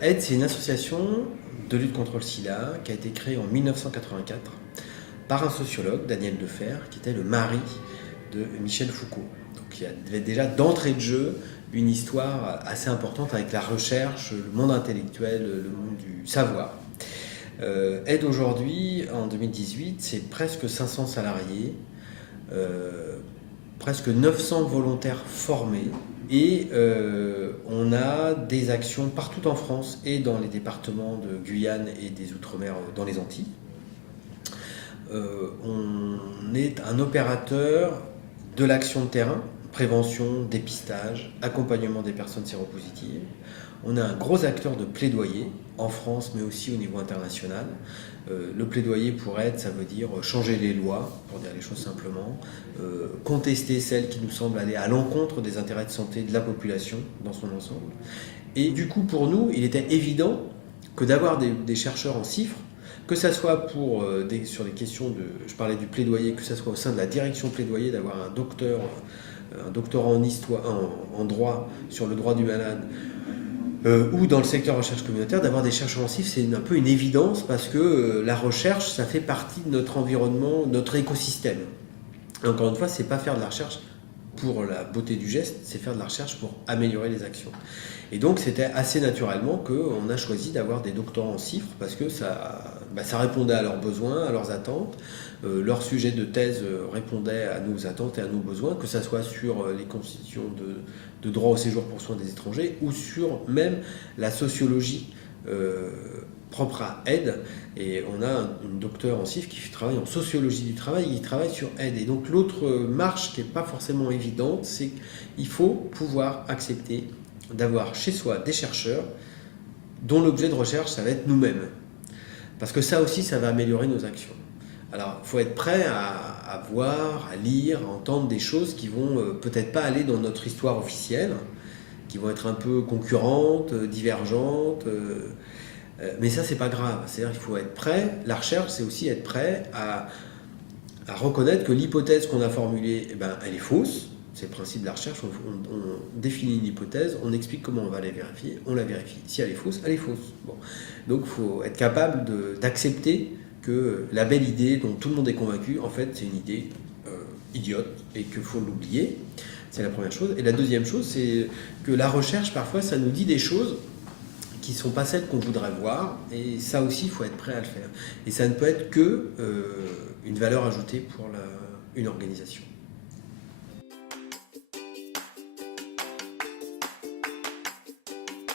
AIDE, c'est une association de lutte contre le sida qui a été créée en 1984 par un sociologue, Daniel Defer, qui était le mari de Michel Foucault. Donc il y avait déjà d'entrée de jeu une histoire assez importante avec la recherche, le monde intellectuel, le monde du savoir. AIDE aujourd'hui, en 2018, c'est presque 500 salariés, presque 900 volontaires formés. Et on a des actions partout en France et dans les départements de Guyane et des Outre-mer dans les Antilles. On est un opérateur de l'action de terrain, prévention, dépistage, accompagnement des personnes séropositives. On est un gros acteur de plaidoyer en France mais aussi au niveau international. Le plaidoyer pour aide, ça veut dire changer les lois, pour dire les choses simplement, contester celles qui nous semblent aller à l'encontre des intérêts de santé de la population dans son ensemble. Et du coup, pour nous, il était évident que d'avoir des chercheurs en chiffres, que ce soit sur les questions je parlais du plaidoyer, que ce soit au sein de la direction plaidoyer, d'avoir un doctorat en histoire, en droit, sur le droit du malade, ou dans le secteur recherche communautaire, d'avoir des chercheurs en CIF, c'est un peu une évidence parce que la recherche, ça fait partie de notre environnement, de notre écosystème. Et encore une fois, c'est pas faire de la recherche pour la beauté du geste, c'est faire de la recherche pour améliorer les actions. Et donc, c'était assez naturellement qu'on a choisi d'avoir des doctorants en chiffres parce que ça répondait à leurs besoins, à leurs attentes. Leur sujet de thèse répondait à nos attentes et à nos besoins, que ce soit sur les constitutions de droit au séjour pour soins des étrangers ou sur même la sociologie propre à aide. Et on a une docteure en CIF qui travaille en sociologie du travail, qui travaille sur aide. Et donc l'autre marche qui n'est pas forcément évidente, c'est qu'il faut pouvoir accepter d'avoir chez soi des chercheurs dont l'objet de recherche, ça va être nous-mêmes. Parce que ça aussi, ça va améliorer nos actions. Alors, il faut être prêt à voir, à lire, à entendre des choses qui vont peut-être pas aller dans notre histoire officielle, qui vont être un peu concurrentes, divergentes. Mais ça, c'est pas grave. C'est-à-dire qu'il faut être prêt. La recherche, c'est aussi être prêt à reconnaître que l'hypothèse qu'on a formulée, elle est fausse. C'est le principe de la recherche. On définit une hypothèse, on explique comment on va la vérifier, on la vérifie. Si elle est fausse, elle est fausse. Bon. Donc, il faut être capable d'accepter que la belle idée dont tout le monde est convaincu, en fait, c'est une idée idiote et qu'il faut l'oublier. C'est la première chose. Et la deuxième chose, c'est que la recherche, parfois, ça nous dit des choses qui ne sont pas celles qu'on voudrait voir. Et ça aussi, il faut être prêt à le faire. Et ça ne peut être que une valeur ajoutée pour une organisation.